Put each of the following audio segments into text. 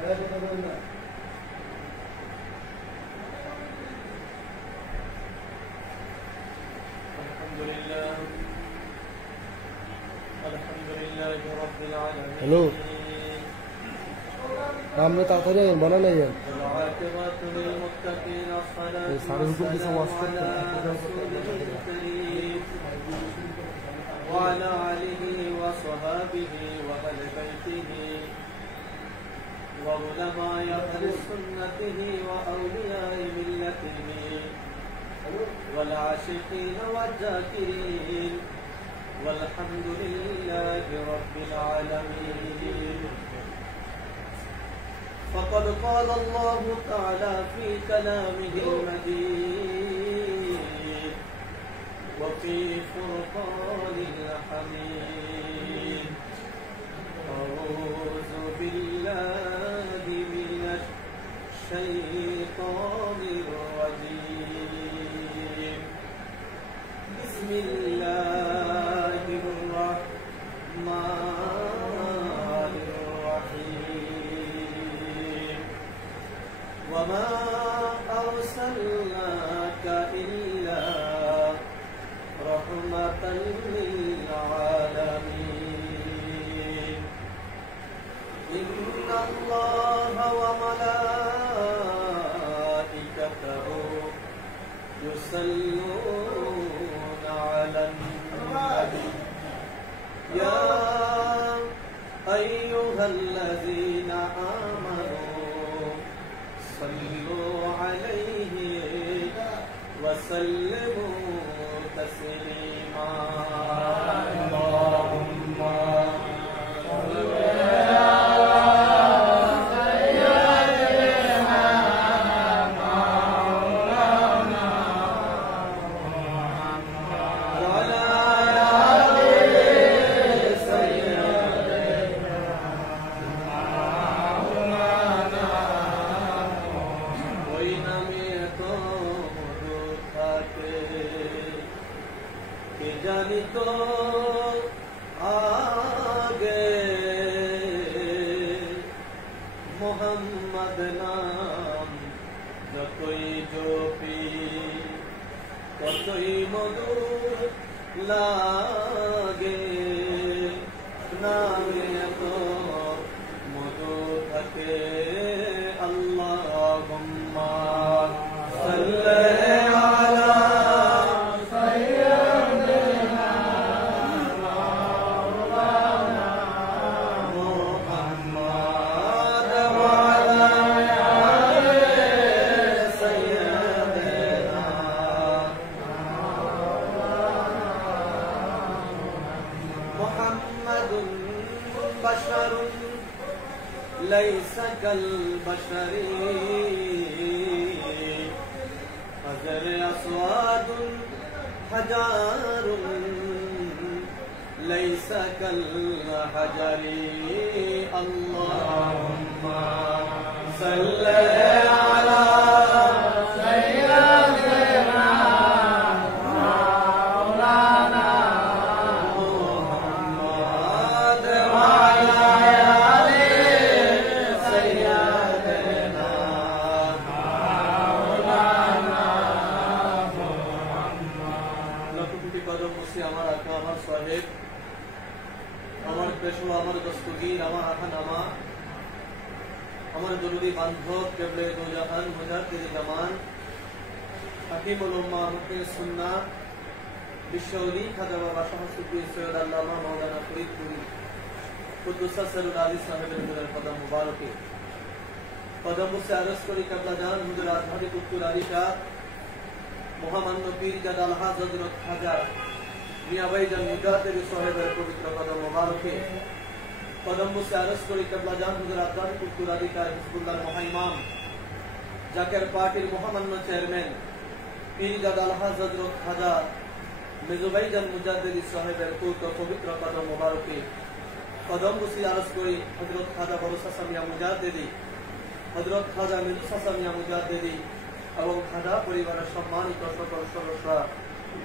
Hello Ram ने ताकरे बना नहीं है सारे हुकुम की समाज وعلى آله وصحابه وأهل بيته وعلماء أهل سنته وأولياء ملته والعاشقين والذاكرين والحمد لله رب العالمين. فقد قال الله تعالى في كلامه المجيد وفي فرقان الحميد. أعوذ بالله من الشيطان الرجيم. بسم الله الرحمن الرحيم. وما أرسلناك إلا رحمة للعالمين. إن الله وملائكته يصلون على النبي يا أيها الذين آمنوا صلوا عليه وسلموا تسليما. اللهم صل জাকের পার্টির মহামান্য চেয়ারম্যান পীরজাদ আলহাজ হযরত খাজা মেজুভাইজান মুজাদ্দিদি সাহেবের পূত পবিত্র কদম মোবারকে কদম বসি আরজ করি হযরত খাজা ভরসা সামিয়া মুজাদ্দিদি হযরত খাজা মেজুসা সামিয়া মুজাদ্দিদি এবং খাজা পরিবারের সম্মানিত সকল সদস্য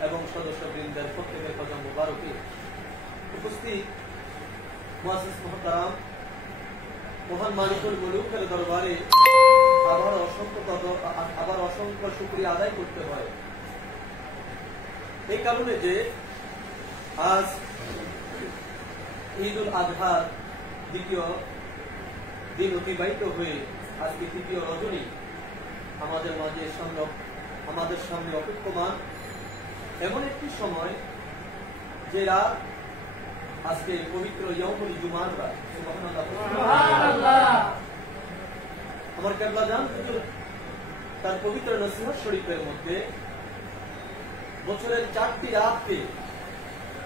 এবং সদস্যবৃন্দের প্রত্যেকের কদম মোবারকে উপস্থিত মুআসসিস মুহতারাম মহান মালিকুল মুলুকের দরবারে আবার অসংখ্য শুকরিয়া আদায় করতে হয়। এই কারণে যে আজ ঈদ উল আজহার দ্বিতীয় দিন অতিবাহিত হয়ে আজকে তৃতীয় রজনী আমাদের মাঝে আমাদের সামনে অপেক্ষমান, এমন একটি সময় যে রাত আজকে পবিত্র ইয়াউমুল জুমার রাত। আমার কেবলা জান তার পবিত্র নসিহত শরীফের মধ্যে বছরের 4টি রাতকে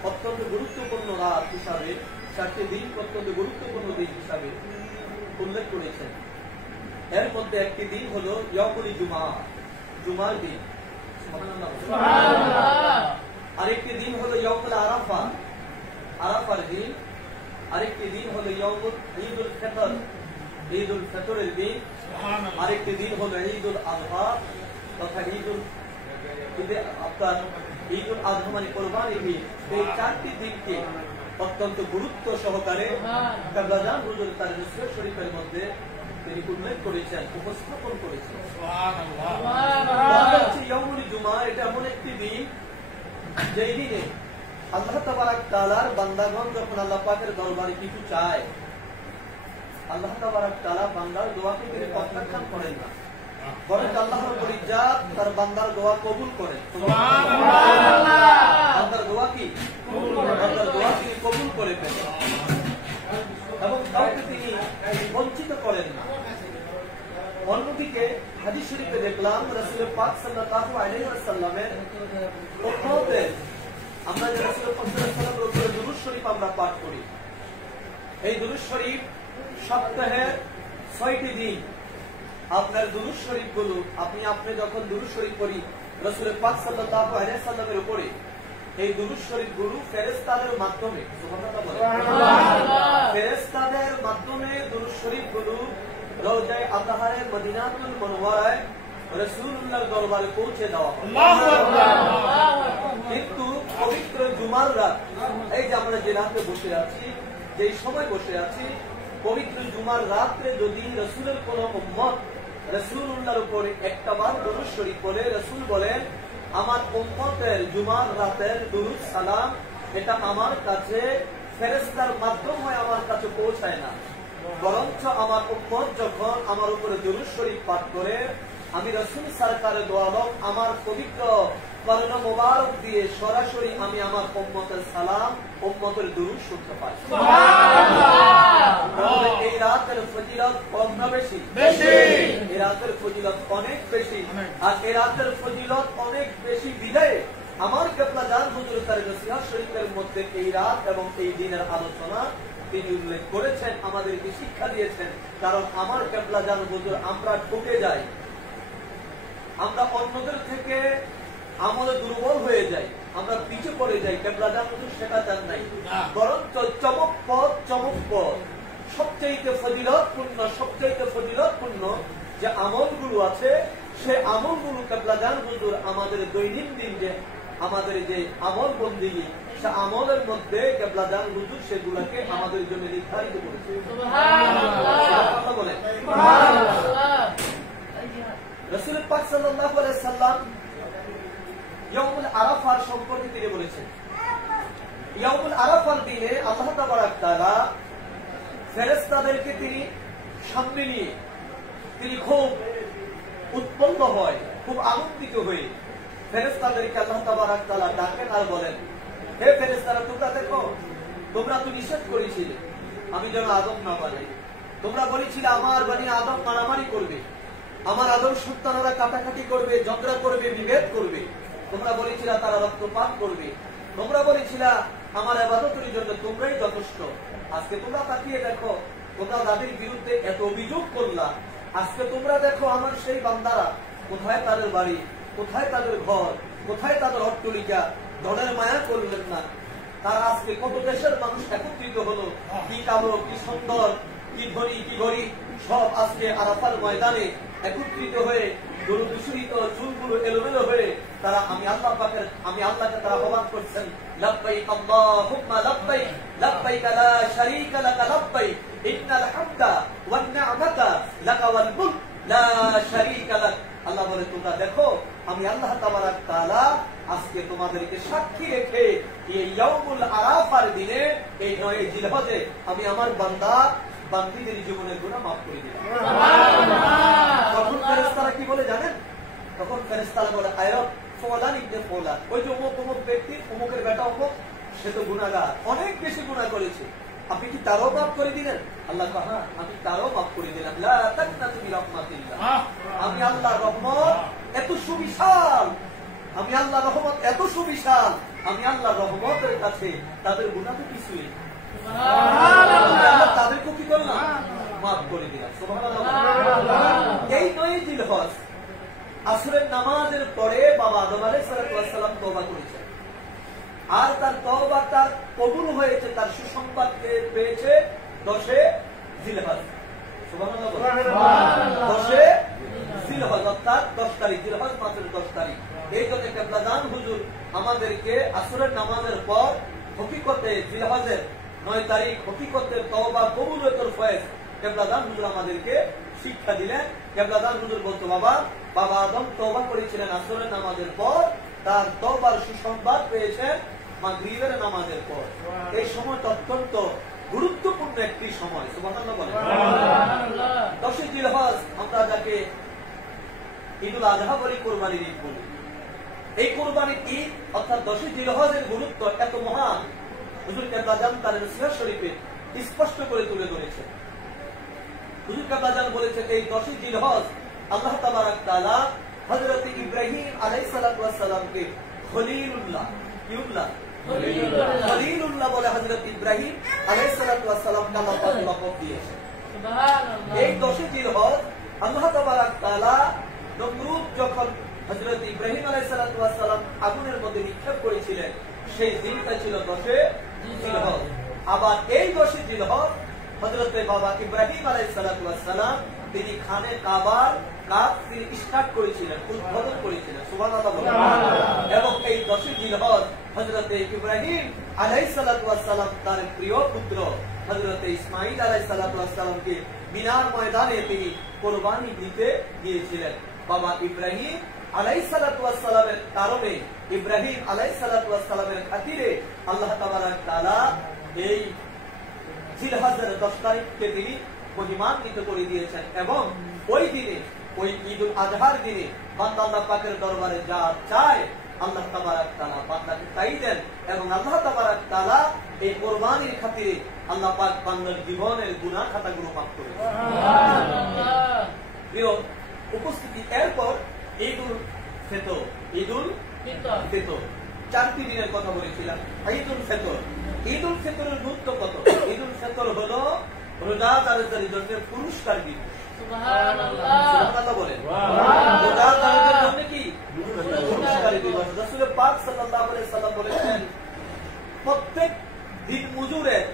অত্যন্ত গুরুত্বপূর্ণ রাত হিসাবে, 4টি দিন অত্যন্ত গুরুত্বপূর্ণ দিন হিসাবে উল্লেখ করেছেন। এর মধ্যে একটি দিন হল ইয়াউমুল জুমা, জুমার দিন। আরেকটি দিন হল ইয়াউমুল আরাফা, আরাফার দিন। আরেকটি দিন হল ইয়াউমুল ঈদুল ফিতর, ঈদুল ফিতরের দিন। আরেকটি দিন হল ঈদুল আযহা তথা ঈদুল আযহা মানে কোরবানির দিন। এই 4টি দিনকে অত্যন্ত গুরুত্ব সহকারে কেবলা জান হুজুর তার নসিহত শরীফের মধ্যে তিনি উল্লেখ করেছেন, উপস্থাপন করেছেন। ইয়াউমুল জুমা এটা এমন একটি দিন যেই দিনে আল্লাহ তাবারাক তাআলার বান্দাগণ যখন আল্লাহ পাকের দরবারে কিছু চায়, আল্লাহ তাবারাক তাআলা বান্দার দোয়াকে তিনি প্রত্যাখ্যান করেন না, বরং আল্লাহ রাব্বুল ইজ্জাত তার বান্দার দোয়া কবুল করেন। সুবহানাল্লাহ। বান্দার দোয়া কি বান্দার দোয়া তিনি কবুল করে ফেলেন এবং কাউকে তিনি বঞ্চিত করেন না। অন্যদিকে হাদিস শরীফে দেখলাম রাসূল পাক সাল্লাল্লাহু আলাইহি ওয়াসাল্লামের উম্মতে আমরা যে রাসূল পাক সাল্লাল্লাহু আলাইহি ওয়াসাল্লামের উপরে দুরূদ শরীফ আমরা পাঠ করি, এই দুরূদ শরীফ সপ্তাহে 6টি দিন আপনার দুরূদ শরীফ গুলো আপনি যখন দুরূদ শরীফ পড়ি রাসূল পাক সাল্লাল্লাহু আলাইহি ওয়াসাল্লামের উপরে, এই দুরূদ শরীফ গুলো ফেরেশতাদের মাধ্যমে, সুবহানাল্লাহ বলেন, ফেরেশতাদের মাধ্যমে দুরূদ শরীফ গুলো রওজায়ে আতহারে মদিনাতুল মুনাওয়ারায় রাসূলুল্লাহর দরবারে পৌঁছে দেওয়া হয়। আল্লাহু আকবার। কিন্তু পবিত্র জুমার রাত, এই যে আমরা যে রাতে বসে আছি, যেই সময় বসে আছি, পবিত্র জুমার রাতে যদি রাসূলের কোন উম্মত রাসূলুল্লাহর উপরে একটাবার দুরূদ শরীফ পড়ে, রাসূল বলেন আমার উম্মতের জুমার রাতের দুরূদ সালাম এটা আমার কাছে ফেরেশতার মাধ্যম হয়ে আমার কাছে পৌঁছায় না, বরঞ্চ আমার উম্মত যখন আমার উপরে দুরূদ শরীফ পাঠ করে আমি রাসূল সরকারের দোয়ালম আমার পবিত্র কর্ণ মোবারক দিয়ে সরাসরি আমি আমার উম্মতের সালাম, উম্মতের দুরূদ শুনতে পাই। সুবহানাল্লাহ। এই রাতের ফজিলত কম বেশি? এই রাতের ফজিলত অনেক বেশি। আর এই রাতের ফজিলত অনেক বেশি বিদায় আমার কেবলা জান হুজুর তার নসিহত শরীফের মধ্যে এই রাত এবং এই দিনের আলোচনা তিনি উল্লেখ করেছেন, আমাদেরকে শিক্ষা দিয়েছেন। কারণ আমার কেবলা জান হুজুর আমরা ঠকে যাই, আমরা অন্যদের থেকে আমলে দুর্বল হয়ে যাই, আমরা পিছু পড়ে যাই। কেবলা জান হুজুর সেটা চান নাই, বরং চমকপদ সবচাইতে ফজিলতপূর্ণ যে আমলগুলো আছে, সে আমলগুলো কেবলা জান হুজুর আমাদের দৈনন্দিন যে আমাদের যে আমল বন্দিগি, সে আমলের মধ্যে কেবলা জান হুজুর সেগুলোকে আমাদের জন্য নির্ধারিত করেছে। সুবহানাল্লাহ বলেন। রাসূল পাক সাল্লাল্লাহু আলাইহি ওয়াসাল্লাম ইয়াউমুল আরাফার সম্পর্কে তিনি বলেছেন, ইয়াউমুল আরাফার দিনে আল্লাহ তাবারাক তাআলা ফেরেশতাদেরকে তিনি সামনে নিয়ে তিনি খুব উৎপন্ন হয়, খুব আনন্দিত হয়ে ফেরেশতাদেরকে আল্লাহ তাবারাক তাআলা ডাকেন আর বলেন, হে ফেরেশতারা তোমরা দেখো, তোমরা তো নিষেধ করেছিলে আমি যেন আদম না বানাই, তোমরা বলেছিলে আমার বানি আদম মারামারি করবে, আমার আদম সন্তানেরা কাটাকাটি করবে, ঝগড়া করবে, বিভেদ করবে, তোমরা বলেছিলা তারা রক্তপাত করবে, তোমরা বলেছিলা আমার ইবাদতের জন্য তোমরাই যথেষ্ট। আজকে তোমরা তাকিয়ে দেখো, তোমরা তাদের বিরুদ্ধে এত অভিযোগ করলা, আজকে তোমরা দেখো আমার সেই বান্দারা কোথায় তাদের বাড়ি, কোথায় তাদের ঘর, কোথায় তাদের অট্টালিকা, ধনের মায়া করলেন না। তারা আজকে কত দেশের মানুষ একত্রিত হলো, কি কালো, কি সুন্দর, কি ধনী, কি গরিব, সব আজকে আরাফার ময়দানে একত্রিত হয়ে গরু দূষিত, চুলগুলো এলোমেলো হয়ে তারা আমি আল্লাহকে তারা আহ্বান করছেন, লাব্বাইক আল্লাহুম্মা লাব্বাইক, লাব্বাইক লা শারীকা লাকা লাব্বাইক, ইন্নাল হামদা ওয়ান নি'মাতা লাকা ওয়াল মুলক লা শারীকা লাক। আল্লাহ বলে, তোমরা দেখো আমি আল্লাহ তাবারাক তাআলা আজকে তোমাদেরকে সাক্ষী রেখে এই ইয়াউমুল আরাফার দিনে, এই 9 জিলহজে আমি আমার বান্দীদের জীবনের গুনাহ মাফ করে দিলাম। তখন ফেরেশতারা কি বলে জানেন? তখন ফেরেশতারা বলে, আয়রব ফুলান ইবনে ফুলান, ওই যে অমুক ব্যক্তি, অমুকের বেটা অমুক, সে তো গুনাহগার, অনেক বেশি গুনাহ করেছে, আপনি কি তারও মাফ করে দিলেন? আল্লাহ কহা, আমি তারও মাফ করে দিলাম। লা তাকনাতু মির রাহমাতিল্লাহ। আমি আল্লাহর রহমত এত সুবিশাল, আমি আল্লাহর রহমত এত সুবিশাল, আমি আল্লাহর রহমতের কাছে তাদের গুনাহ তো কিছুই না। সুবহানাল্লাহ। তাদেরকে কি করলাম? মাফ করে দিলাম। সুবহানাল্লাহ। এই 9 জিলহজ আসরের নামাজের পরে বাবা আদম আলাইহিস সালাম তওবা করেছেন, আর তার তওবাটা কবুল হয়েছে, তার সুসংবাদ পেয়েছে 10 জিলহজ। সুবহানাল্লাহ। 10 জিলহজ অর্থাৎ 10 তারিখ, জিলহজ মাসের 10 তারিখ। এই জন্য কেবলাদান হুজুর আমাদেরকে আসরের নামাজের পর হকিকতে জিলহজের 9 তারিখ হকিকতে তওবা কবুলতের ফয়েজ কেবলাদান হুজুর আমাদেরকে শিক্ষা দিলেন। কেবলাদান হুজুর বলতো, বাবা আদম তওবা করেছিলেন আসরের নামাজের পর, তার তওবার সুসংবাদ পেয়েছেন মাগরিবের নামাজের পর। এই সময়টা অত্যন্ত গুরুত্বপূর্ণ একটি সময়। সুবহানাল্লাহ বলেন। 10 জিলহজ আমরা যাকে ঈদুল আযহা বলি, কুরবানির ঈদ বলি। এই কুরবানির ঈদ অর্থাৎ 10 জিলহজের গুরুত্ব এত মহান, হুজুর কেবলাজান তার সিরাত শরীফে স্পষ্ট করে তুলে ধরেছেন। হুজুর কেবলাজান বলেছেন, এই 10 জিলহজ আল্লাহ তাবারাক তাআলা হযরত ইব্রাহিম আলাইহিস সালামকে খলিলুল্লাহ, খলিলুল্লাহ বলে হযরত ইব্রাহিম আলাইহিস সালামকে আল্লাহ পাক লকব দিয়েছেন। সুবহানাল্লাহ। এই 10 জিলহজ আল্লাহ তাবারাক তাআলা নমরুদ যখন হযরত ইব্রাহিম আলাইহিস সালাম আগুনের মধ্যে নিক্ষেপ করেছিলেন, সেই দিনটা ছিল 10 জিলহজ। আবার এই 10 জিলহজ হযরত বাবা ইব্রাহিম আলাইহিস সালাম তিনি খানে কাবার কাজ তিনি স্টার্ট করেছিলেন, উদ্বোধন করেছিলেন। সুবহানাল্লাহ। এবং এই 10 জিলহজ হযরত ইব্রাহিম আলাইহিস সালাম তার প্রিয় পুত্র হযরত ইসমাঈল আলাইহিস সালামকে মিনার ময়দানে তিনি কুরবানি দিতে গিয়েছিলেন। বাবা ইব্রাহিম আলাইহিস সালামের কারণে, ইব্রাহিম আলাইহিস সালামের খাতিরে আল্লাহ তাবারাক তাআলা এই জিলহজের 10 তারিখকে তিনি মহিমান্বিত করে দিয়েছেন। এবং ওই দিনে, ওই ঈদুল আজহার দিনে বান্দা আল্লাহ পাকের দরবারে যা চায় আল্লাহ তাবারাক তাআলা বান্দাকে তাই দেন। এবং আল্লাহ তাবারাক তাআলা এই কুরবানির খাতিরে আল্লাহ পাক বান্দার জীবনের গুনাহ খাতাগুলো মাফ করে দেন। সুবহানাল্লাহ। প্রিয় উপস্থিতি, এরপর ঈদুল ফিতর, ঈদুল ফিতর 4টি দিনের কথা বলেছিলাম। ঈদুল ফিতর, ঈদুল ফিতরের গুরুত্ব কত? ঈদুল ফিতর হলো রোজাদারদের জন্য পুরস্কার দিবস। সুবহানাল্লাহ। সুবহানাল্লাহ বলেন। রোজাদারদের জন্য কি পুরস্কার দিবস? রাসূল পাক সাল্লাল্লাহু আলাইহি সাল্লাম বলেছেন, প্রত্যেক দিন মজুরের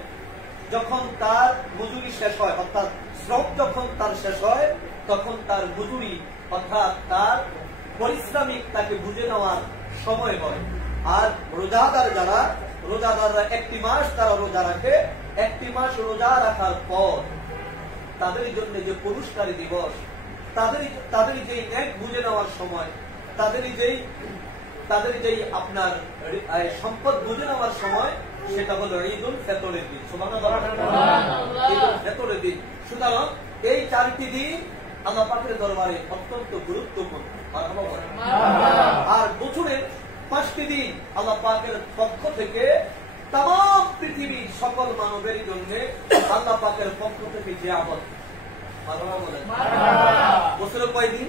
যখন তার মজুরি শেষ হয়, অর্থাৎ শ্রম যখন তার শেষ হয়, তখন তার মজুরি অর্থাৎ তার পরিশ্রমিক তাকে বুঝে নেওয়ার সময় হয়। আর রোজাদাররা 1 মাস তারা রোজা রাখে, 1 মাস রোজা রাখার পর তাদের জন্য যে পুরস্কার দিবস, তাদের যেই নেক বুঝে নেওয়ার সময়, তাদের যেই আপনার সম্পদ বুঝে নেওয়ার সময়, সেটা হলো ঈদুল ফিতরের দিন। সুবহানাল্লাহ। ঈদুল ফিতরের দিন। সুতরাং এই 4টি দিন আল্লাহ পাকের দরবারে অত্যন্ত গুরুত্বপূর্ণ। আর বছরের 5টি দিন আল্লাহ পাকের পক্ষ থেকে তাম পৃথিবীর সকল মানবের জন্য আল্লাহ পাকের পক্ষ থেকে জিয়ারত। বছরের কয় দিন?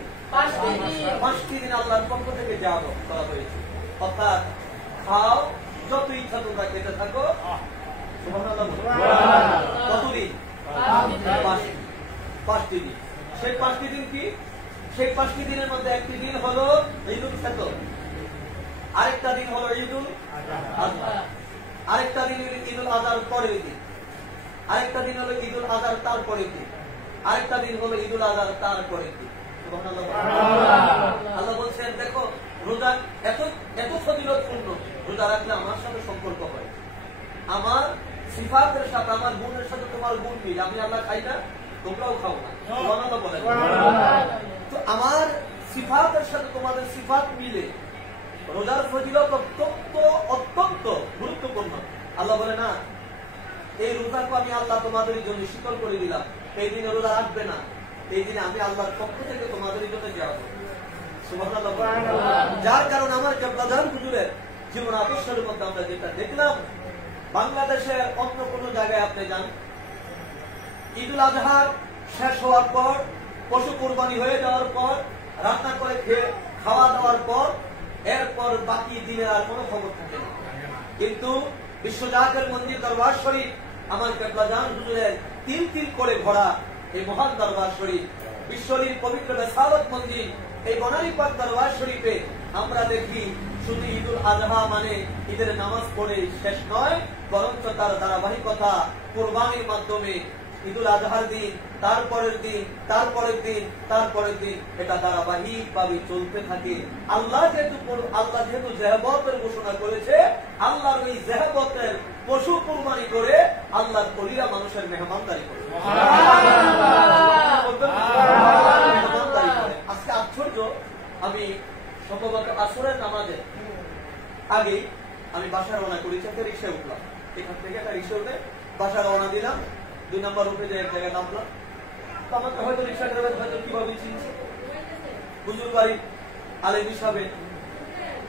5টি দিন আল্লাহর পক্ষ থেকে জিয়ারত করা হয়েছে। অর্থাৎ খাও, যত ইচ্ছা তোমরা খেতে থাকো। সুবহানাল্লাহ। কতদিন? 5টি দিন। সেই 5টি দিন কি? সেই 5টি দিনের মধ্যে একটি দিন হলো ঈদুল ফিতর, আরেকটা দিন হলো ঈদুল আযহা, আরেকটা দিন ঈদুল আযহার পরের দিন, আরেকটা দিন হলো ঈদুল আযহার তারপরের দিন, আরেকটা দিন হলো ঈদুল আযহার তারপরের দিন। আল্লাহ বলছেন দেখো রোজা এত এত ফজিলতপূর্ণ, রোজা রাখলে আমার সাথে সম্পর্ক হয়, আমার সিফাতের সাথে আমার গুণের সাথে তোমার গুণ মিল, আমি আল্লাহ খাই না তোমরাও খাও না, সুবহানাল্লাহ বলেন। তো আমার সিফাতের সাথে তোমাদের সিফাত মিলে, রোজার ফজিলত অত্যন্ত গুরুত্বপূর্ণ। আল্লাহ বলে না এই রোজাকে আমি আল্লাহ তোমাদের জন্য শীতল করে দিলাম, এই দিনে রোজা রাখবে না, এই দিনে আমি আল্লাহর পক্ষ থেকে তোমাদের জন্য দেওয়া হবে, সুবহানাল্লাহ। যার কারণে আমার কেবলাদান হুজুরের জীবন আদর্শের মধ্যে আমরা যেটা দেখলাম, বাংলাদেশের অন্য কোন জায়গায় আপনি যান, ঈদুল আজহা শেষ হওয়ার পর, পশু কোরবানি হয়ে যাওয়ার পর, রান্না করে খেয়ে খাওয়া দাওয়ার পর, এরপর বাকি দিনের আর কোনো খবর থাকে না। কিন্তু বিশ্বজাকের মন্দির দরবার শরীফ, আমার কেবলাদান হুজুরের তিল তিল করে ভরা এই মহান দরবার শরীফ, বিশ্বরীর পবিত্র বেসালত মন্দির, এই বনানী পাক দরবার শরীফে আমরা দেখি শুধু ঈদুল আজহা মানে ঈদের নামাজ পড়ে শেষ নয়, বরঞ্চ তার ধারাবাহিকতা কোরবানির মাধ্যমে ঈদুল আজহার দিন, তারপরের দিন, তারপরের দিন, তারপরের দিন, এটা ধারাবাহিক ভাবে চলতে থাকে। আল্লাহ যেহেতু জেহাবতের ঘোষণা করেছে, আল্লাহর ওই জেহাবতের পশু কুরবানি করে আল্লাহর ওলিরা মানুষের মেহমানদারি করে। আজকে আশ্চর্য, আমি সম্ভবত আসরের নামাজে আগে আমি বাসায় রওনা করেছি, একটা রিক্সায় উঠলাম, এখান থেকে একটা রিক্সা উঠে বাসায় রওনা দিলাম, 2 নম্বর রুটে যে এক জায়গায় নামলাম, তো আমাকে হয়তো রিক্সা ড্রাইভার হয়তো কিভাবে চিনছে, হুজুর বাড়ি আলেম হিসাবে।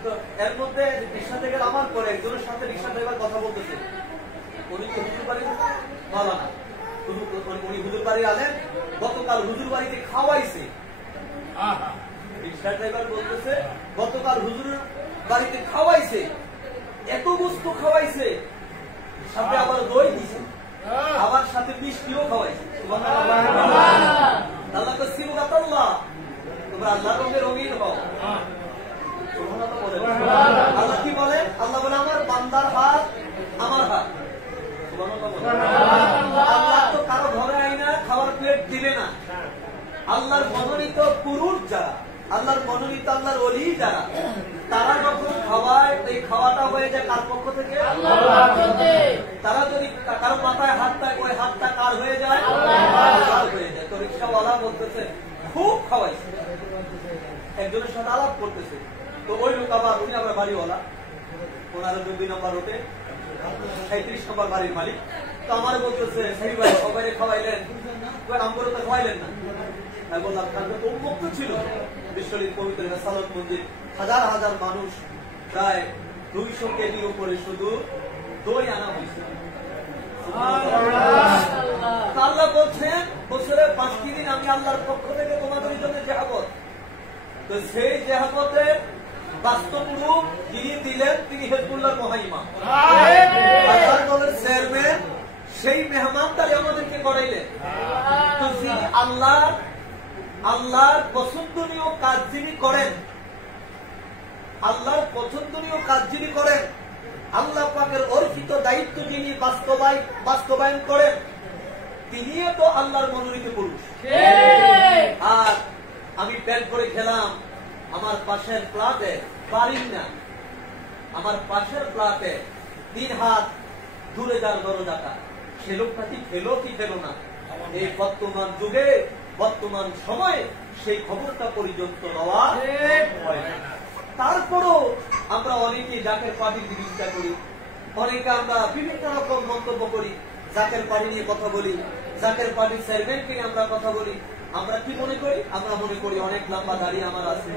তো এর মধ্যে রিক্সা থেকে নামার পরে একজনের সাথে রিক্সা ড্রাইভার কথা বলতেছে, উনি তো হুজুর বাড়ি ভালো না, উনি হুজুর বাড়ি আলেন, গতকাল হুজুর বাড়িতে খাওয়াইছে। রিক্সা ড্রাইভার বলতেছে গতকাল হুজুরের বাড়িতে খাওয়াইছে, এত বস্তু খাওয়াইছে, সাথে আবার দই দিছে, আবার সাথে মিষ্টিও খাওয়াইছে। আল্লাহ তো সিবগাতাল্লাহ, তোমরা আল্লাহর রঙে রঙিন হও। আল্লাহ কি বলে? আল্লাহ বলে আমার বান্দার হাত আমার হাত। আল্লাহ তো কারো ঘরে আইনা খাওয়ার প্লেট দিবে না। আল্লাহর মনোনীত পুরুষ যারা, আল্লাহর মনোনীত আল্লাহর ওলি যারা, তারা যখন খাওয়ায়, এই খাওয়াটা হয়ে যায় কার পক্ষ থেকে? তারা যদি কারো মাথায় হাতটা করে, হাতটা কার হয়ে যায়? আল্লাহর হয়ে যায়। তো রিক্সাওয়ালা বলতেছে খুব খাওয়াইছে, একজনের সাথে আলাপ করতেছে, তো ওই লোক আবার, উনি আবার বাড়িওয়ালা, ওনার 2 নম্বর রোডে 37 নম্বর বাড়ির মালিক। তো আমার বলতেছে সেই ভাই সবাই খাওয়াইলেন, আমগুলো তো খাওয়াইলেন না। আমি বললাম কালকে তো উন্মুক্ত ছিল বিশ্বরীর পবিত্র বেসালত মন্দির, হাজার হাজার মানুষ, প্রায় 200 কেজির উপরে শুধু দই আনা হয়েছে। আল্লাহ বলছেন বছরে 5টি দিন আমি আল্লাহর পক্ষ থেকে তোমাদের জন্য জেহাবত, তো সেই জেহাবতের বাস্তব রূপ যিনি দিলেন তিনি হেজবুল্লাহর মহাইমাম, দলের চেয়ারম্যান, সেই মেহমানদারি আমাদেরকে করাইলেন। তো যিনি আল্লাহর পছন্দনীয় কাজ যিনি করেন, আল্লাহর পছন্দনীয় কাজ যিনি করেন, আল্লাহ পাকের অর্পিত দায়িত্ব যিনি বাস্তবায়ন করেন, তিনি তো আল্লাহর মনোনীত পুরুষ। আর আমি প্যান্ট করে খেলাম, আমার পাশের ফ্ল্যাটে পারিন না, আমার পাশের ফ্ল্যাটে 3 হাত দূরে যার দরজাটা, সে লোকটা কি খেলো না, এই বর্তমান যুগে, বর্তমান সময়ে সেই খবরটা পর্যন্ত নেওয়া হয় না। তারপরও আমরা অনেকে জাকের পার্টির বিরোধিতা করি, অনেকে আমরা বিভিন্ন রকম মন্তব্য করি, জাকের পার্টি নিয়ে কথা বলি, জাকের পার্টির চেয়ারম্যানকে নিয়ে আমরা কথা বলি। আমরা কি মনে করি? আমরা মনে করি অনেক লম্বা দাড়ি আমার আছে,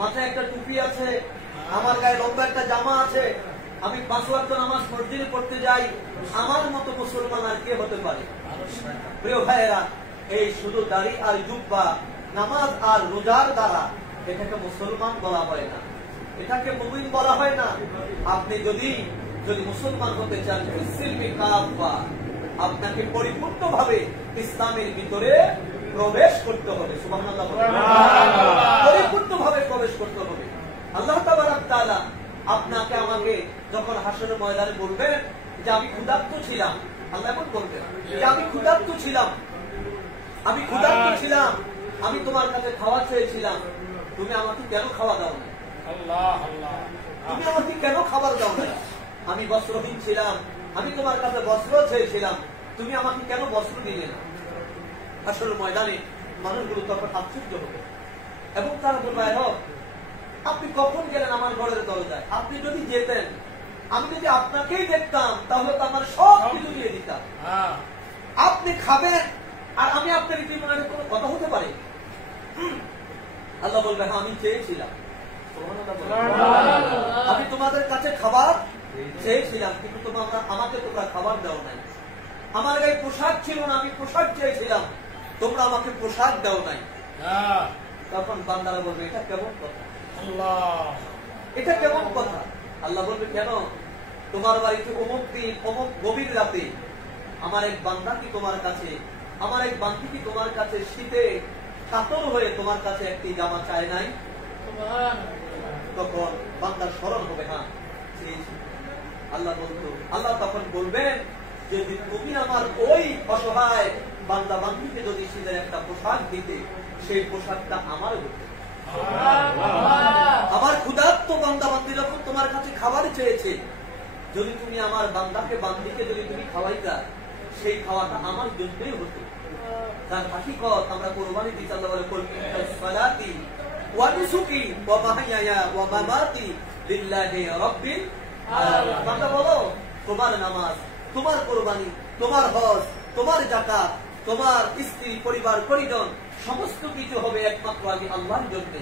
মাথায় একটা টুপি আছে, আমার গায়ে লম্বা একটা জামা আছে, আমি 5 ওয়াক্ত নামাজ মসজিদে পড়তে যাই, আমার মতো মুসলমান আর কে হতে পারে? প্রিয় ভাইয়েরা, এই শুধু দাড়ি আর জুব্বা, নামাজ আর রোজার দ্বারা এটাকে মুসলমান বলা হয় না, এটাকে মুমিন বলা হয় না। আপনি যদি মুসলমান হতে চান, আপনাকে পরিপূর্ণভাবে ইসলামের ভিতরে প্রবেশ করতে হবে। সুবহানাল্লাহ, পরিপূর্ণভাবে প্রবেশ করতে হবে। আল্লাহ তাবারক তাআলা আপনাকে আমাকে যখন হাসরের ময়দানে বলবেন যে আমি ক্ষুধার্ত ছিলাম, আল্লাহ এখন বলবেন যে আমি ক্ষুধার্ত ছিলাম, আমি তোমার কাছে খাওয়া চেয়েছিলাম, তুমি আমাকে কেন খাওয়া দাও না? তুমি আমাকে কেন খাবার দাও না? আমি বস্ত্রহীন ছিলাম, আমি তোমার কাছে বস্ত্র চেয়েছিলাম, তুমি আমাকে কেন বস্ত্র দিলে না? আসলে ময়দানে মানুষগুলো তখন আশ্চর্য হবে এবং তারা বলবে, আপনি কখন গেলেন আমার ঘরের দরজায়? আপনি যদি যেতেন, আমি যদি আপনাকেই দেখতাম, তাহলে তো আমার সব কিছু দিয়ে দিতাম। আপনি খাবেন আর আমি আপনার জীবনে কোনো কথা হতে পারে? আল্লাহ বলবে, হ্যাঁ আমি চেয়েছিলাম, আমি তোমাদের কাছে খাবার চেয়েছিলাম, কিন্তু আমাকে তোমরা খাবার দাও নাই। আমার গায়ে পোশাক ছিল না, আমি পোশাক চেয়েছিলাম, তোমরা আমাকে পোশাক দাও নাই। তখন বান্দারা বলবে, এটা কেমন কথা? এটা কেমন কথা? আল্লাহ বলবে, কেন? তোমার বাড়িতে অমুক দিন অমুক গভীর রাতে আমার এক বান্দা কি তোমার কাছে, আমার এক বান্দি কি তোমার কাছে শীতে কাতর হয়ে তোমার কাছে একটি জামা চায় নাই? তখন বান্দার স্মরণ হবে, হ্যাঁ চেয়েছি। আল্লাহ তখন বলবেন, যদি তুমি আমার ওই অসহায় বান্দা বান্দিকে যদি শীতের একটা পোশাক দিতে, সেই পোশাকটা আমার হতো। আমার ক্ষুধার্ত বান্দা বান্দি যখন তোমার কাছে খাবার চেয়েছে, যদি তুমি আমার বান্দাকে বান্দিকে যদি তুমি খাওয়াইতা, সেই খাওয়াটা আমার জন্যই হতো। তার হাকিকত আমরা কোরবানি দিতে আল্লাহ বলে, কুরবানি সালাতি ওয়া নুসুকি ওয়া মাহইয়া ওয়া মামাতি লিল্লাহি রাব্বিল আলামিন। বান্দা বলো, তোমার নামাজ, তোমার কোরবানি, তোমার হজ, তোমার যাকাত, তোমার স্ত্রী পরিবার পরিজন সমস্ত কিছু হবে একমাত্র আমি আল্লাহর জন্য।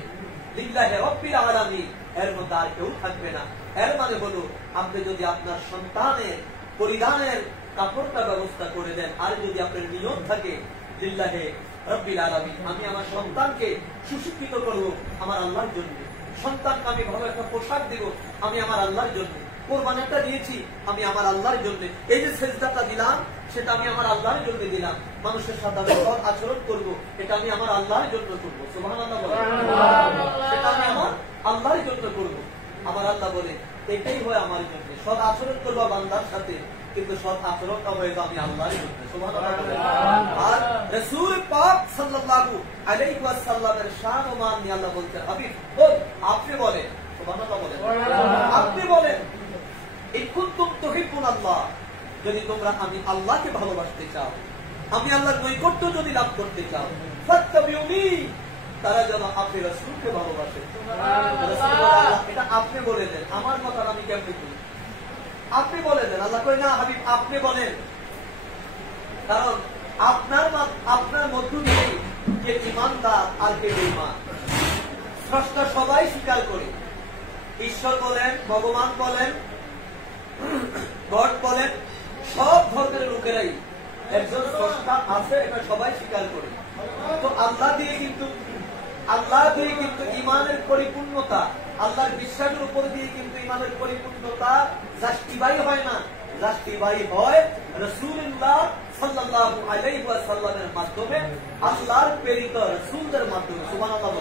লিল্লাহি রাব্বিল আলামিন, এর মধ্যে আর কেউ থাকবে না। এর মানে হলো, আপনি যদি আপনার সন্তানের পরিধানের কাপড়টা ব্যবস্থা করে দেন, আর যদি আপনার নিয়ত থাকে লিল্লাহি রাব্বিল আলামিন, আমি আমার সন্তানকে সুশিক্ষিত করব আমার আল্লাহর জন্য, সন্তানকে আমি ভালো একটা পোশাক দিব আমি আমার আল্লাহর জন্য, কোরবানিটা দিয়েছি আমি আমার আল্লাহর জন্য, এই যে সেজদাটা দিলাম সেটা আমি আমার আল্লাহর জন্য দিলাম, মানুষের সাথে আমি সৎ আচরণ করব, এটা আমি আমার আল্লাহর জন্য করব। সুবহানাল্লাহ বলেন, সেটা আমি আমার আল্লাহর জন্য করব। আমার আল্লাহ বলে, এটাই হয় আমার জন্য, সৎ আচরণ করবো বান্দার সাথে, কিন্তু সৎ আচরণটা হয়ে আমি আল্লাহর জন্য। সুবহানাল্লাহ। আর রাসূল পাক সাল্লাল্লাহু আলাইহি ওয়াসাল্লামের শান ও মান নিয়ে আল্লাহ বলতে, হাবিব বল, আপনি বলেন, সুবহানাল্লাহ বলেন, আপনি বলেন, ইন কুনতুম তুহিব্বুনাল্লাহ, যদি তোমরা আমি আল্লাহকে ভালোবাসতে চাও, আমি আল্লাহর নৈকট্য যদি লাভ করতে চাও, ফাত্তাবিউনি, তারা যেন আপনি রাসূলকে ভালোবাসে। এটা আপনি বলে দেন, আমার কথা আমি কেমনে বলি? আপনি বলে দেন। আল্লাহ কই না, হাবিব আপনি বলেন, কারণ আপনার মধ্য দিয়ে কে ঈমানদার আর কে বেঈমান, স্রষ্টা সবাই স্বীকার করে, ঈশ্বর বলেন, ভগবান বলেন, গড বলেন, সব ধর্মের লোকেরাই একজন স্রষ্টা আছে, এটা সবাই স্বীকার করে। তো আল্লাহ দিয়ে কিন্তু ঈমানের পরিপূর্ণতা, আল্লাহর বিশ্বাসের উপর দিয়ে কিন্তু ঈমানের পরিপূর্ণতা জাস্টিফাই হয় না, জাস্টিফাই হয় রাসূলুল্লাহ সাল্লাল্লাহু আলাইহি ওয়াসাল্লামের মাধ্যমে, আল্লাহর প্রেরিত রাসূলদের মাধ্যমে। সুবহানাল্লাহ।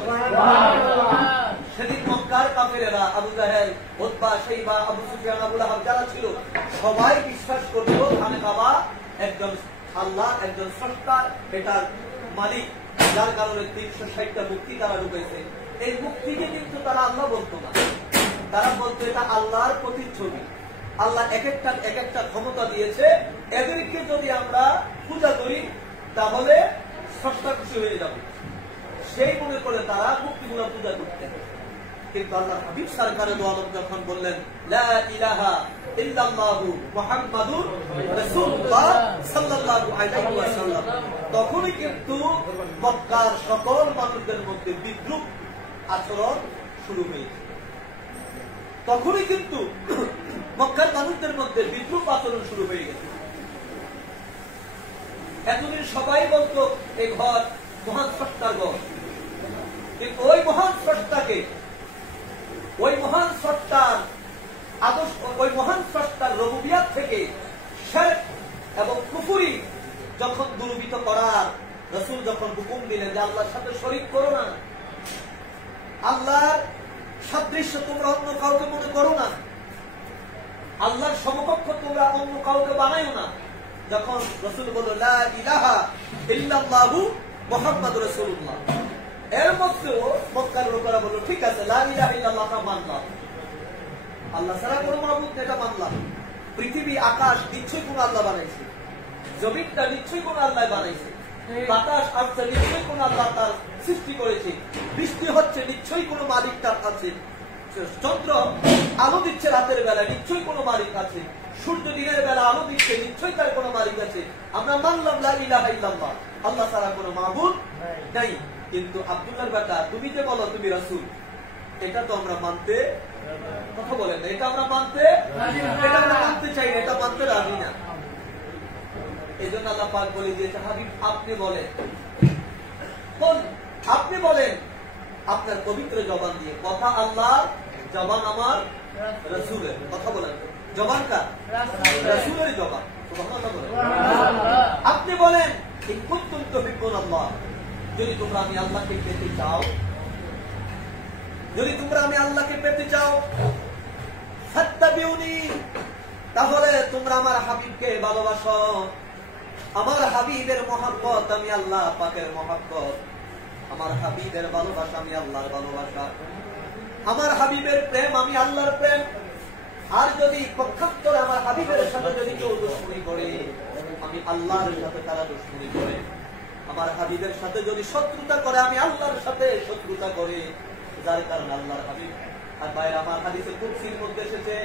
সেদিন মক্কার কাফেরেরা, আবু জাহেল, উতবা, শাইবা, আবু সুফিয়ান, আবু লাহাব যারা ছিল, সবাই বিশ্বাস করত খানে কাবা একজন আল্লাহ, একজন স্রষ্টা, এটার মালিক, যার কারণে 360টা মুক্তি তারা ঢুকেছে। এই মুক্তিকে কিন্তু তারা আল্লাহ বলতো না, তারা বলতো এটা আল্লাহর প্রতিচ্ছবি, আল্লাহ এক একটা ক্ষমতা দিয়েছে, এদেরকে যদি আমরা পূজা করি তাহলে স্রষ্টা খুশি হয়ে যাবে, সেই মনে করে তারা মুক্তিগুলা পূজা করতেন। কিন্তু আল্লাহ হাবিব সরকারে দো আলম যখন বললেন, লা ইলাহা ইল্লাল্লাহু মুহাম্মাদুর রাসূলুল্লাহ সাল্লাল্লাহু আলাইহি ওয়াসাল্লাম, তখনই কিন্তু মক্কার সকল মানুষদের মধ্যে বিদ্রুপ আচরণ শুরু হয়েছে। তখনই কিন্তু মক্কার মানুষদের মধ্যে বিদ্রুপ আচরণ শুরু হয়ে গেছে। এতদিন সবাই বলতো এই ঘর মহান স্রষ্টার ঘর, কিন্তু ওই মহান স্রষ্টাকে, ওই মহান স্রষ্টার আদর্শ, ওই মহান স্রষ্টার রুবুবিয়ত থেকে শিরক এবং কুফরি যখন দূরীভূত করার রাসূল যখন হুকুম দিলেন যে আল্লাহর সাথে শরীক করো না, আল্লাহর সাদৃশ্য তোমরা অন্য কাউকে মনে করো না, আল্লাহর সমকক্ষ তোমরা অন্য কাউকে বানাইও না, যখন রাসূল বলল লা ইলাহা ইল্লাল্লাহু মুহাম্মাদুর রাসূলুল্লাহ, এর মধ্যেও মক্কার লোকেরা বলল ঠিক আছে লা ইলাহা ইল্লাল্লাহ মানলাম, আল্লাহ ছাড়া কোনো মাবুদ এটা মানলাম, পৃথিবী আকাশ নিশ্চয়ই কোন আল্লাহ বানাইছে, জমিনটা নিশ্চয়ই কোন আল্লাহ বানাইছে, বাতাস আসছে নিশ্চয়ই কোন আল্লাহ তার সৃষ্টি করেছে, বৃষ্টি হচ্ছে নিশ্চয়ই কোন মালিক তার আছে, চন্দ্র আলো দিচ্ছে রাতের বেলা নিশ্চয়ই কোন মালিক আছে, সূর্য দিনের বেলা আলো দিচ্ছে নিশ্চয়ই তার কোন মালিক আছে। আমরা মানলাম লা ইলাহা ইল্লাল্লাহ, আল্লাহ ছাড়া কোনো মাবুদ নাই। কিন্তু আব্দুল্লাহর বেটা তুমি যে বলো তুমি রাসূল, এটা তো আমরা মানতে, কথা বলেন না, এটা আমরা মানতে চাই না, এটা মানতে রাজি না। এই জন্য আল্লাহ পাক বলে দিয়েছে হাবিব আপনি বলেন, আপনি বলেন আপনার পবিত্র জবান দিয়ে, কথা আল্লাহ, জবান আমার রাসূলের, কথা বলেন জবান কার? রাসূলের জবান। সুবহানাল্লাহ বলেন। আপনি বলেন ইন কুনতুম তুহিব্বুনাল্লাহ, যদি তোমরা আমি আল্লাহকে পেতে চাও, যদি তোমরা আমি আল্লাহকে পেতে চাও, ফাত্তাবিউনি, তাহলে তোমরা আমার হাবিবকে ভালোবাসো। আমার হাবিবের মহব্বত আমি আল্লাহ পাকের মহব্বত, আমার হাবিবের ভালোবাসা আমি আল্লাহর ভালোবাসা, আমার হাবিবের প্রেম আমি আল্লাহর প্রেম। আর যদি পক্ষান্তরে আমার হাবিবের সাথে যদি কেউ দুশমনি করে, আমি আল্লাহর সাথে তারা দুশমনি করে। আমার হাবিবের সাথে যদি শত্রুতা করে, আমি আল্লাহর সাথে শত্রুতা করে, যার কারণে আল্লাহর হাবিব। আর বাইরে আমার হাদিসে কুদসির মধ্যে এসেছে,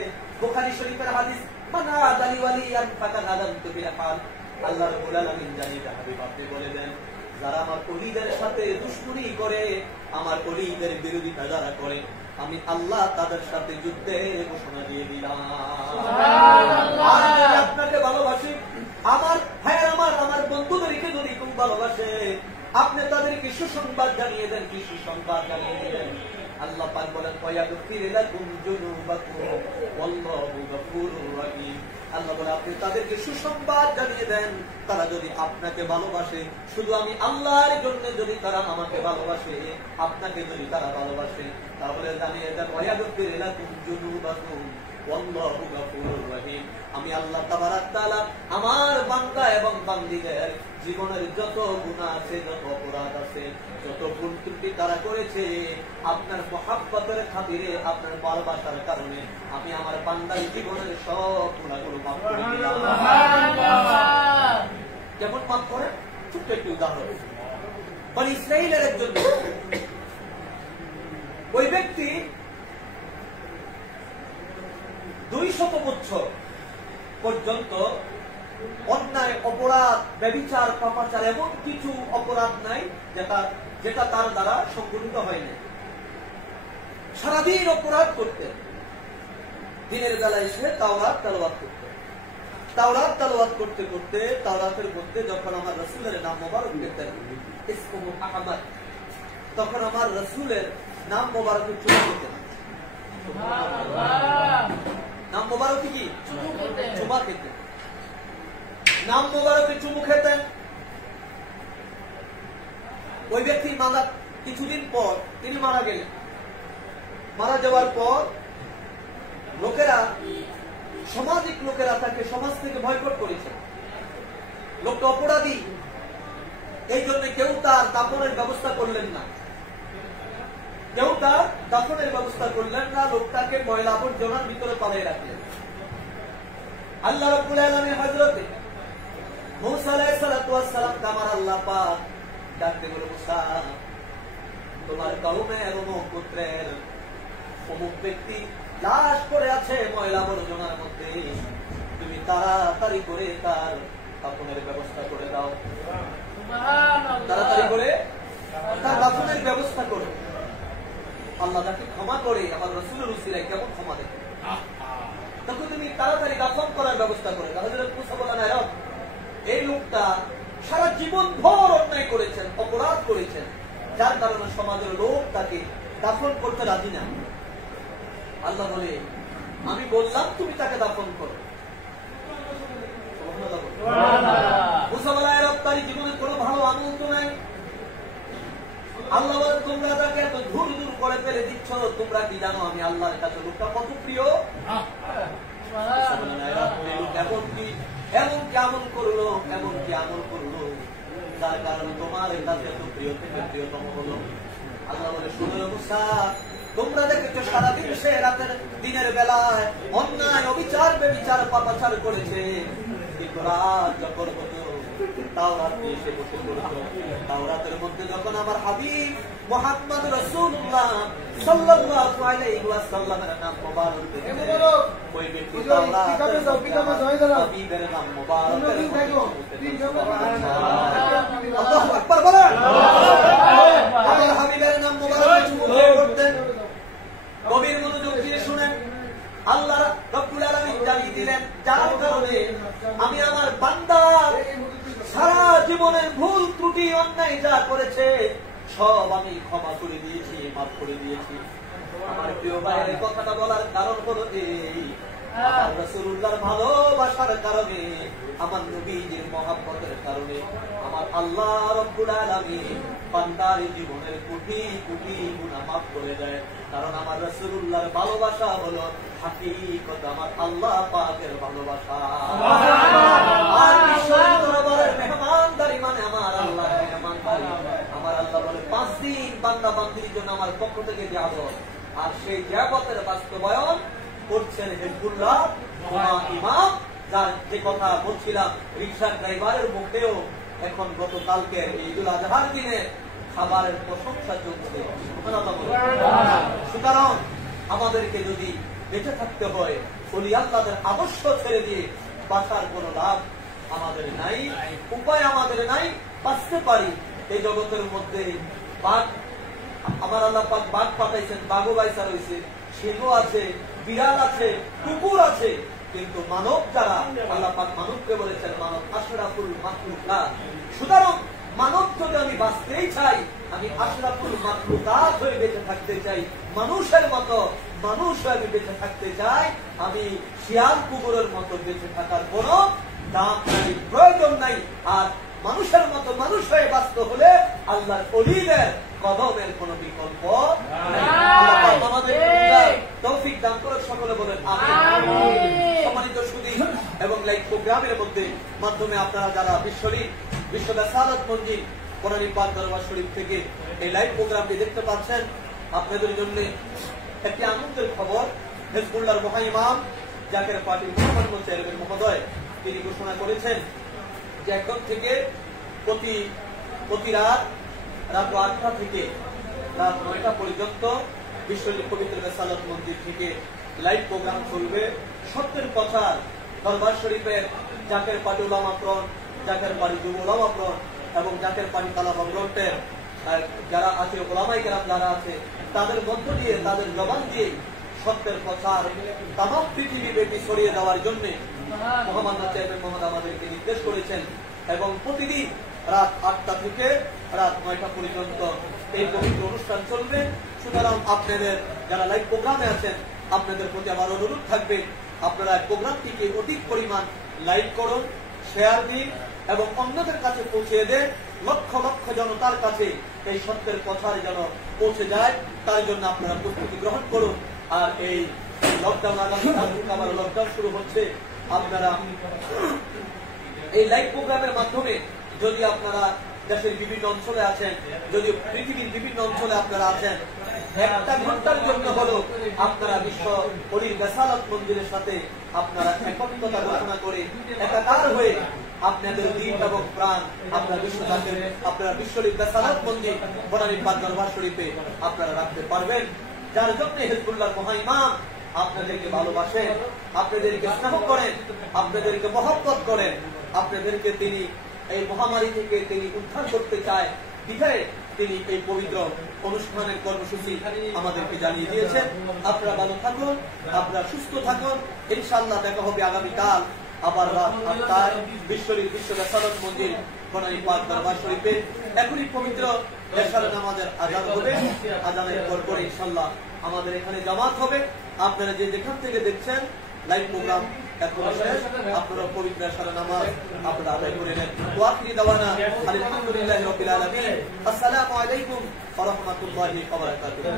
বুখারী শরীফের হাদিস, মানা আদালি ওয়ালিয়ান ফাকাদ আদানতু বিল হাল। আল্লাহ রাব্বুল আলামিন জানিয়ে হাবিব আপনি বলে দেন, যারা আমার ওলিদের সাথে দুশমনি করে, আমার ওলিদের বিরোধিতা যারা করে, আমি আল্লাহ তাদের সাথে যুদ্ধের ঘোষণা দিয়ে দিলাম। আর যদি আপনাকে ভালোবাসি, আমার ভাই আমার বন্ধুদেরকে যদি খুব ভালোবাসে, আপনি তাদেরকে সুসংবাদ জানিয়ে দেন, কি সুসংবাদ জানিয়ে দেন? আল্লাহ পাক বলেন ওয়ায়াগফির লাকুম যুনুবাকুম ওয়াল্লাহু গফুরুর রহিম। আল্লাহ বলে আপনি তাদেরকে সুসংবাদ জানিয়ে দেন, তারা যদি আপনাকে ভালোবাসে, শুধু আমি আল্লাহর জন্য যদি তারা আমাকে ভালোবাসে, আপনাকে যদি তারা ভালোবাসে, তাহলে জানিয়ে দেন ওয়ায়াগফির লাকুম যুনুবাকুম ওয়াল্লাহু গফুরুর রহিম। আমি আল্লাহ তাবারাক তাআলা আমার বান্দা এবং বান্দীদের জীবনের যত গুনাহ আছে, যত অপরাধ আছে, যত ভুল ত্রুটি তারা করেছে, আপনার মহব্বতের খাতিরে, আপনার ভালোবাসার কারণে আমি আমার বান্দার জীবনের সব গুনাহগুলো মাফ করে দিলাম। সুবহানাল্লাহ। কেমন মাফ করে? ছোট্ট একটি উদাহরণ। বনি ইসরাঈলের একজন ওই ব্যক্তি 200 বছর পর্যন্ত অন্যায়, অপরাধ, ব্যভিচার, পাপাচার এমন কিছু অপরাধ নাই যেটা তার দ্বারা সংঘটিত হয়নি। সারাদিন অপরাধ করতেন, দিনের বেলায় এসে তাওরাত তেলাওয়াত করতেন। তাওরাত তেলাওয়াত করতে করতে, তাওরাতের মধ্যে যখন আমার রাসূলের নাম মোবারক পেতেন, ইসমুহু আহমদ, তখন আমার রাসূলের নাম মোবারকে চুমু খেতেন। নাম মোবারকে কি? চুমা খেতেন। নাম মোবারকে চুমু খেতেন। ওই ব্যক্তি মারা কিছুদিন পর তিনি মারা গেলেন। মারা যাওয়ার পর লোকেরা, সামাজিক লোকেরা তাকে সমাজ থেকে বয়কট করেছে। লোকটা অপরাধী, এই জন্য কেউ তার দাফনের ব্যবস্থা করলেন না, কেউ তার দাফনের ব্যবস্থা করলেন না, লোকটাকে ময়লা আবর্জনার ভিতরে পালিয়ে রাখলেন। আল্লাহ রাব্বুল আলামিন হযরতে মুসা আলাইহিস সালাতু ওয়াস সালাম আমার আল্লাহ পাক ডাকতে বলে, মুসা তোমার কওমের অমুক পুত্রের অমুক ব্যক্তি লাশ পড়ে আছে ময়লা আবর্জনার মধ্যে, তুমি তাড়াতাড়ি করে তার দাফনের ব্যবস্থা করে দাও। তাড়াতাড়ি করে তার দাফনের ব্যবস্থা করো। আল্লাহ তাকে ক্ষমা করে, আমার রাসূলের উসিলায় কেমন ক্ষমা দেবে। তখন তুমি তাড়াতাড়ি দাফন করার ব্যবস্থা করে। হযরত মুসা বলেন, এই লোকটা সারা জীবন ভর অন্যায় করেছেন, অপরাধ করেছেন, যার কারণে সমাজের লোক তাকে দাফন করতে রাজি না। আল্লাহ বলে, আমি বললাম তুমি তাকে দাফন করো। মুসা বলে, তার জীবনে কোনো ভালো আমল তো নাই। আল্লাহ বলে, তোমরা তাকে এত দূর দূর করে ফেলে দিচ্ছ, তোমরা কি জানো আমি আল্লাহর কাছে লোকটা কত প্রিয়? এমন কি আমল করলো, এমন কি আমল করলো যার কারণে তোমার কাছে এত প্রিয় থেকে প্রিয়তম হলো। আল্লাহ বলে, শোনো মুসা, তোমরা দেখেছো সারাদিন সে রাতের দিনের বেলায় অন্যায় অবিচার বেবিচার পাপাচার করেছে, কিন্তু রাত যখন হতো তাওরাত নিয়ে এসে বসে পড়তো। তাওরাতের মধ্যে যখন আমার হাবিব মুহাম্মদ রাসূলুল্লাহ সাল্লাল্লাহু আলাইহি ওয়াসাল্লামের নাম মোবারক দেখে ওই ব্যক্তি তাওরাতের হাবিবের নাম মোবারক আল্লাহু আকবার বলেন। আমার হাবিবের নাম মোবারক করতেন। গভীর মনোযোগ দিয়ে শুনেন। আল্লাহ রাব্বুল আলামিন জানিয়ে দিলেন, যার কারণে আমি আমার বান্দার সারা জীবনের ভুল ত্রুটি অন্যায় যা করেছে সব আমি ক্ষমা করে দিয়েছি, মাফ করে দিয়েছি। আমার প্রিয় ভাইয়ের কথাটা বলার কারণ হলো এই, আমার রাসূলুল্লাহর ভালোবাসার কারণে, আমার নবীজির মহব্বতের কারণে আমার আল্লাহ রাব্বুল আলামিন বান্দার জীবনের কোটি কোটি গুনাহ মাফ করে দেয়। কারণ আমার রাসূলুল্লাহর ভালোবাসা হলো হাকিকত আমার আল্লাহ পাকের ভালোবাসা। আর বিশ্বের দরবারের মেহমানদারি মানে আমার আল্লাহর মেহমানদারি। আমার আল্লাহ বলে 5 দিন বান্দা বান্দির জন্য আমার পক্ষ থেকে যাব, আর সেই নিয়ামতের বাস্তবায়ন করছেন হিজবুল্লাহ ইমাম, যার যে কথা বলছিলাম রিকশা ড্রাইভারের মুখেও এখন গতকালকে ঈদুল আজহার দিনে খাবারের প্রশংসা চলছে। সুতরাং আমাদেরকে যদি বেঁচে থাকতে হয় ওলি আল্লাহদের আদর্শ ছেড়ে দিয়ে বাঁচার কোন লাভ আমাদের নাই, উপায় আমাদের নাই। বাঁচতে পারি এই জগতের মধ্যে বাঘ, আমার আল্লাহ পাক বাঘ পাঠাইছেন, বাঘও বাইসা রয়েছে, সিংহ আছে, বিড়াল আছে, কুকুর আছে, কিন্তু মানব যারা আল্লাহ পাক মানবকে বলেছেন মানব আশরাফুল মাখলুকাত। সুতরাং মানব যদি আমি বাঁচতেই চাই, আমি আশরাফুল মাখলুকাত হয়ে বেঁচে থাকতে চাই, মানুষের মতো মানুষ হয়ে আমি বেঁচে থাকতে চাই, আমি শিয়াল কুকুরের মতো বেঁচে থাকার কোন দাম নাই, প্রয়োজন নাই। আর মানুষের মতো মানুষ হয়ে বাঁচতে হলে আল্লাহর ওলিদের কদমের কোন বিকল্প নাই। আমাদের তৌফিক দান করে সকলে বলেন আমিন। সম্মানিত সুধী এবং লাইভ প্রোগ্রামের মধ্যে মাধ্যমে আপনারা যারা বিশ্ব বেসালত মঞ্জিল কোরআনী পাক দরবার শরীফ থেকে এই লাইভ প্রোগ্রামটি দেখতে পাচ্ছেন, আপনাদের জন্য একটি আনন্দের খবর। হিজবুল্লাহর মহাইমাম জাকের পার্টির মুহাম্মদ চেয়ারম্যান মহোদয় তিনি ঘোষণা করেছেন যে এখন থেকে প্রতি রাত 8টা থেকে রাত 9টা পর্যন্ত বিশ্বজিৎ পবিত্র বেসালত মন্দির থেকে লাইভ প্রোগ্রাম চলবে। সত্যের প্রচার দরবার শরীফের জাকের পার্টি উলামা ফ্রন্ট, জাকের পার্টি যুব উলামা ফ্রন্ট এবং জাকের পার্টি তালাবা ফ্রন্টের যারা আছে ওলামায়ে কেরাম যারা আছে তাদের মধ্য দিয়ে, তাদের জবান দিয়ে সত্যের প্রচার তাম পৃথিবী ব্যাপী ছড়িয়ে দেওয়ার জন্য মহামান্য চেয়ারম্যান মহোদয় আমাদেরকে নির্দেশ করেছেন। এবং প্রতিদিন রাত 8টা থেকে রাত 9টা পর্যন্ত এই পবিত্র অনুষ্ঠান চলবে। সুতরাং আপনাদের যারা লাইভ প্রোগ্রামে আছেন আপনাদের প্রতি আমার অনুরোধ থাকবে, আপনারা প্রোগ্রামটিকে অধিক পরিমাণ লাইক করুন, শেয়ার দিন এবং অন্যদের কাছে পৌঁছে দেন। লক্ষ লক্ষ জনতার কাছে এই সত্যের প্রচার যেন পৌঁছে যায় তার জন্য আপনারা প্রস্তুতি গ্রহণ করুন। আর এই লকডাউন আবার লকডাউন শুরু হচ্ছে, আপনারা এই লাইভ প্রোগ্রামের মাধ্যমে যদি আপনারা দেশের বিভিন্ন অঞ্চলে আছেন, যদি পৃথিবীর বিভিন্ন অঞ্চলে আপনারা আছেন, 1 ঘন্টার জন্য হলো আপনারা বিশ্ব ওলির বেসালত মন্দিরের সাথে আপনারা একত্রতা ঘোষণা করে একাকার হয়ে আপনাদের দিন এবং প্রাণ আপনারা বিশ্বলির বেসালত মন্দির কোরআনী পাক দরবার শরীফে আপনারা রাখতে পারবেন। যার জন্য হিজবুল্লাহর মহাইমাম আপনাদেরকে ভালোবাসেন, আপনাদেরকে স্নেহ করেন, আপনাদেরকে মহব্বত করেন, আপনাদেরকে তিনি এই মহামারী থেকে তিনি উদ্ধার করতে চায়, বিধায় তিনি এই পবিত্র অনুষ্ঠানের কর্মসূচি আমাদেরকে জানিয়ে দিয়েছেন। আপনারা ভালো থাকুন, আপনারা সুস্থ থাকুন। ইনশাআল্লাহ দেখা হবে আগামীকাল আবার রাত 8টায় বিশ্ব বেসালত মন্দির কোরআনী পাক দরবার শরীফে। এখনই পবিত্র এশার নামাজের আযান হবে, আযানের পর ইনশাআল্লাহ আমাদের এখানে জামাত হবে। আপনারা যে যেখান থেকে দেখছেন লাইভ প্রোগ্রাম এখন শেষ, আপনারা পবিত্র এশার নামাজ আপনারা আদায় করে নেন। ওয়া আখিরি দাওয়ানা আলহামদুলিল্লাহি রাব্বিল আলামিন। আসসালামু আলাইকুম ওয়া রাহমাতুল্লাহি ওয়া বারাকাতুহু।